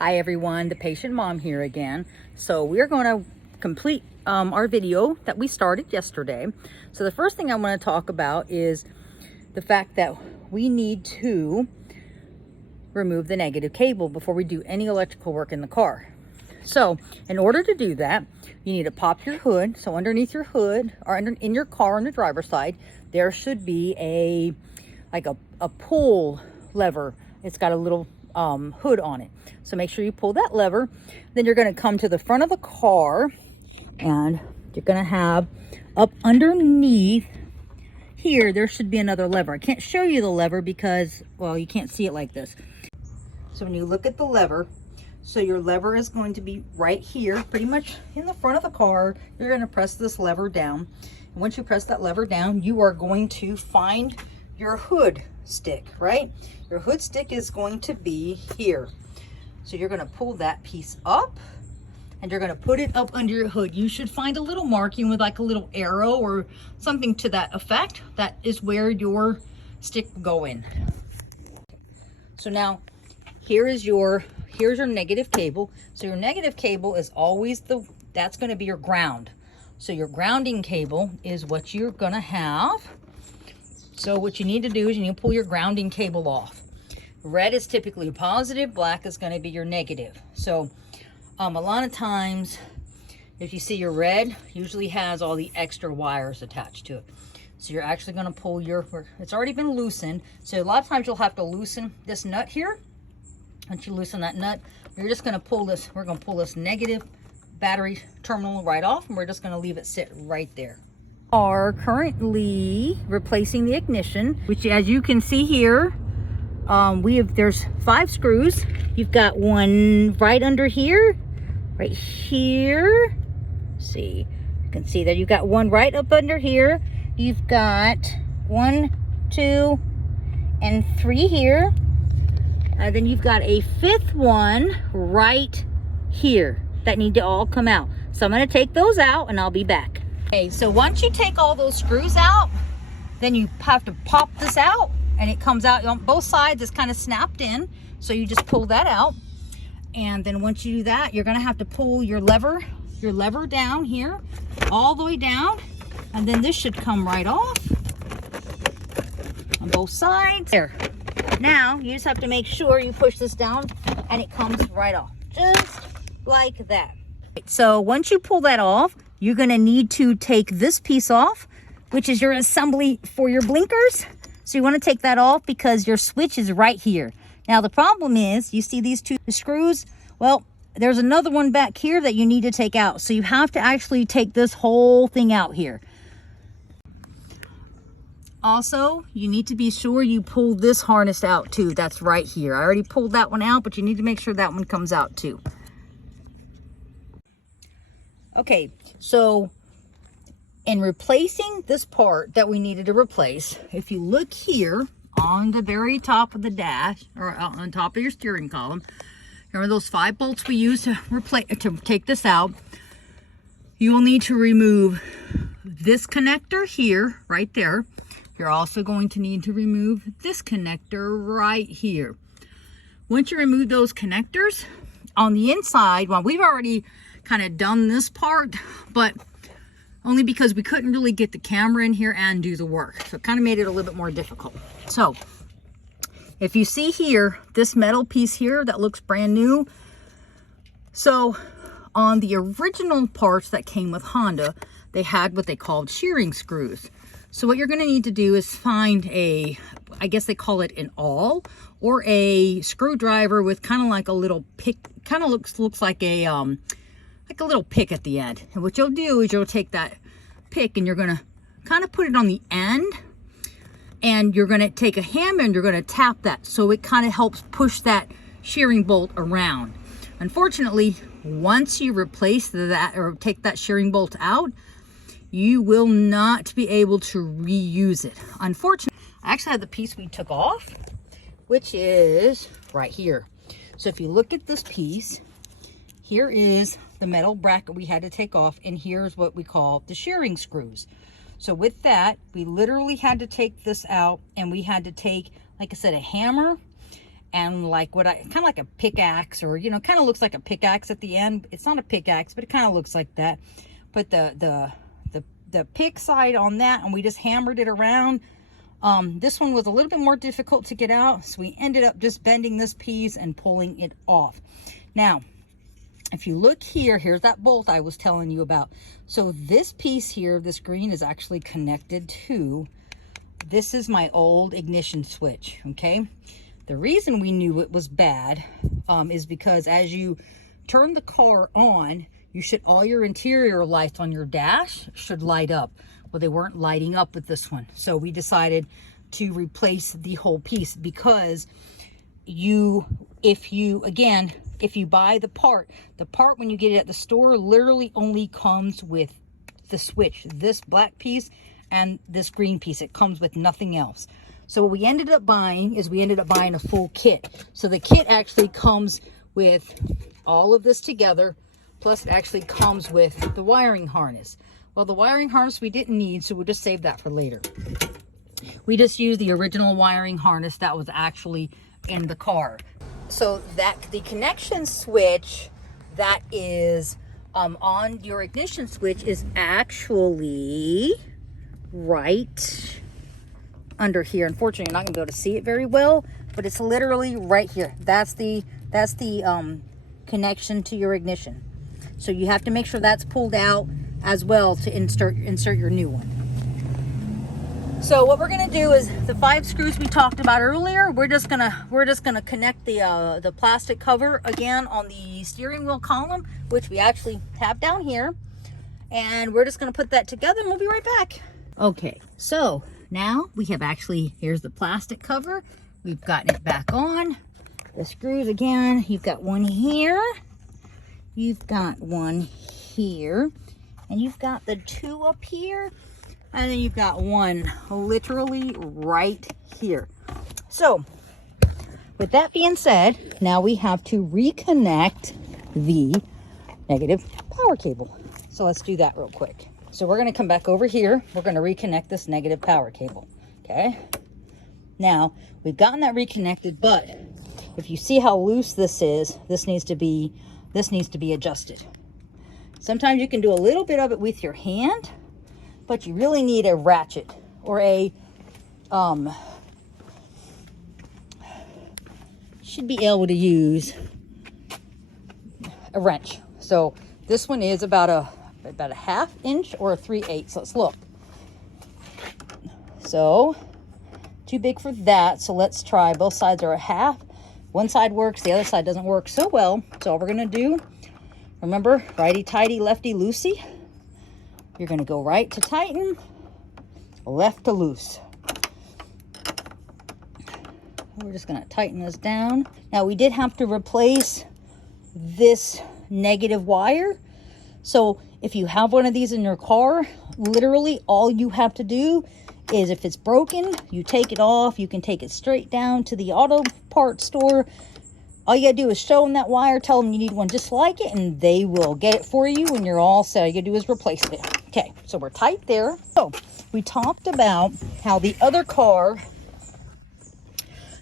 Hi everyone, the patient mom here again. So we're going to complete our video that we started yesterday. So the first thing I want to talk about is the fact that we need to remove the negative cable before we do any electrical work in the car. So in order to do that, you need to pop your hood. So underneath your hood or in your car on the driver's side, there should be a pull lever. It's got a little hood on it. So make sure you pull that lever. Then you're going to come to the front of the car and you're going to have up underneath here, there should be another lever. I can't show you the lever because, well, you can't see it like this. So when you look at the lever, so your lever is going to be right here, pretty much in the front of the car. You're going to press this lever down. And once you press that lever down, you are going to find your hood stick, right? Your hood stick is going to be here. So you're going to pull that piece up and you're going to put it up under your hood. You should find a little marking with like a little arrow or something to that effect. That is where your stick will go in. So now here's your negative cable. So your negative cable is always that's going to be your ground. So your grounding cable is what you're going to have. So what you need to do is you need to pull your grounding cable off. Red is typically positive, black is going to be your negative. So a lot of times, if you see your red, usually has all the extra wires attached to it. So you're actually going to pull it's already been loosened. So a lot of times you'll have to loosen this nut here. Once you loosen that nut, we're just going to pull this, negative battery terminal right off, and we're just going to leave it sit right there. Are currently replacing the ignition, which as you can see here, there's 5 screws. You've got one right under here, right here. See, you can see that you've got one right up under here. You've got 1, 2, and 3 here. And then you've got a 5th one right here that need to all come out. So I'm going to take those out and I'll be back. Okay, so once you take all those screws out, then you have to pop this out and it comes out on both sides. It's kind of snapped in. So you just pull that out. And then once you do that, you're going to have to pull your lever down here, all the way down. And then this should come right off on both sides. There. Now you just have to make sure you push this down and it comes right off, just like that. So once you pull that off, you're going to need to take this piece off, which is your assembly for your blinkers. So you want to take that off because your switch is right here. Now the problem is, you see these 2 screws? Well, there's another one back here that you need to take out. So you have to actually take this whole thing out here. Also, you need to be sure you pull this harness out too. That's right here. I already pulled that one out, but you need to make sure that one comes out too. Okay, so in replacing this part that we needed to replace, if you look here on the very top of the dash, or on top of your steering column, here are those 5 bolts we use to take this out. You will need to remove this connector here, right there. You're also going to need to remove this connector right here. Once you remove those connectors, on the inside, well, we've already kind of done this part, but only because we couldn't really get the camera in here and do the work. So it kind of made it a little bit more difficult. So if you see here, this metal piece here that looks brand new. So on the original parts that came with Honda, they had what they called shearing screws. So what you're going to need to do is find I guess they call it an awl, or a screwdriver with kind of like a little pick, kind of looks like a little pick at the end. And what you'll do is you'll take that pick and you're going to kind of put it on the end, and you're going to take a hammer and you're going to tap that so it kind of helps push that shearing bolt around. Unfortunately, once you replace that or take that shearing bolt out, you will not be able to reuse it. Unfortunately, I actually have the piece we took off, which is right here. So if you look at this piece, here is the metal bracket we had to take off, and here's what we call the shearing screws. So with that, we literally had to take this out, and we had to take, like I said, a hammer and like what I kind of like a pickaxe, or you know, kind of looks like a pickaxe at the end. It's not a pickaxe, but it kind of looks like that. Put the pick side on that, and we just hammered it around. This one was a little bit more difficult to get out, so we ended up just bending this piece and pulling it off. Now, if you look here, here's that bolt I was telling you about. So this piece here, this green, is actually connected to, this is my old ignition switch, okay? The reason we knew it was bad is because as you turn the car on, you should, all your interior lights on your dash should light up. Well, they weren't lighting up with this one. So we decided to replace the whole piece, because if you buy the part when you get it at the store literally only comes with the switch, this black piece and this green piece. It comes with nothing else. So what we ended up buying is a full kit. So the kit actually comes with all of this together, plus it actually comes with the wiring harness. Well, the wiring harness we didn't need, so we'll just save that for later. We just used the original wiring harness that was actually in the car. So that the connection switch that is on your ignition switch is actually right under here. Unfortunately, you're not gonna be able to see it very well, but it's literally right here. That's the connection to your ignition. So you have to make sure that's pulled out as well to insert your new one. So what we're gonna do is the 5 screws we talked about earlier, we're just gonna connect the plastic cover again on the steering wheel column, which we actually have down here, and we're just gonna put that together and we'll be right back. Okay, so now we have here's the plastic cover. We've gotten it back on. The screws again, you've got one here, you've got one here, and you've got the 2 up here, and then you've got one literally right here. So with that being said, now we have to reconnect the negative power cable. So let's do that real quick. So we're going to come back over here. We're going to reconnect this negative power cable. Okay. Now we've gotten that reconnected, but if you see how loose this is, this needs to be adjusted. Sometimes you can do a little bit of it with your hand, but you really need a ratchet or should be able to use a wrench. So this one is about a 1/2 inch or a 3/8. Let's look. So too big for that. So let's try, both sides are a 1/2. One side works, the other side doesn't work so well. So all we're gonna do, remember, righty tighty, lefty loosey. You're gonna go right to tighten, left to loose. We're just gonna tighten this down. Now we did have to replace this negative wire. So if you have one of these in your car, literally all you have to do is, if it's broken, you take it off. You can take it straight down to the auto parts store. All you gotta do is show them that wire, tell them you need one just like it, and they will get it for you and you're all set. All you gotta do is replace it. Okay, so we're tight there. So we talked about how the other car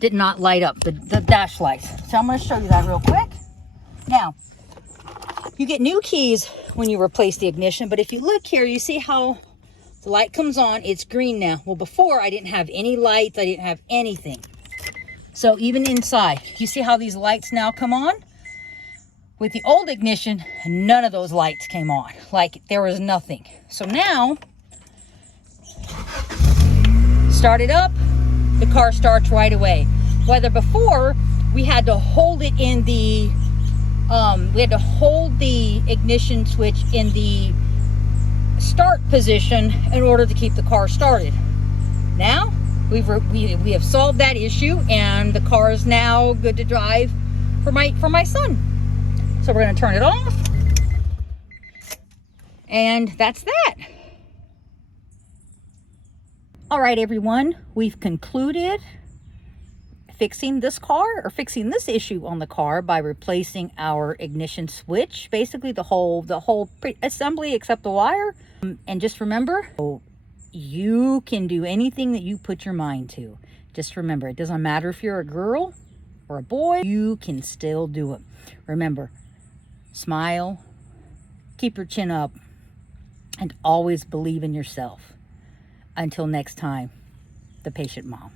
did not light up, the dash lights. So I'm gonna show you that real quick. Now, you get new keys when you replace the ignition, but if you look here, you see how the light comes on, it's green now. Well, before I didn't have any lights, I didn't have anything. So even inside, you see how these lights now come on? With the old ignition, none of those lights came on. Like there was nothing. So now, start it up, the car starts right away. Whether before we had to hold it in the, we had to hold the ignition switch in the start position in order to keep the car started. Now we have solved that issue, and the car is now good to drive for my son. So we're going to turn it off, and that's that. All right, everyone, we've concluded fixing this car, or fixing this issue on the car, by replacing our ignition switch, basically the whole assembly except the wire. And just remember, you can do anything that you put your mind to. Just remember, it doesn't matter if you're a girl or a boy, you can still do it. Remember, smile, keep your chin up, and always believe in yourself. Until next time, the Patient Mom.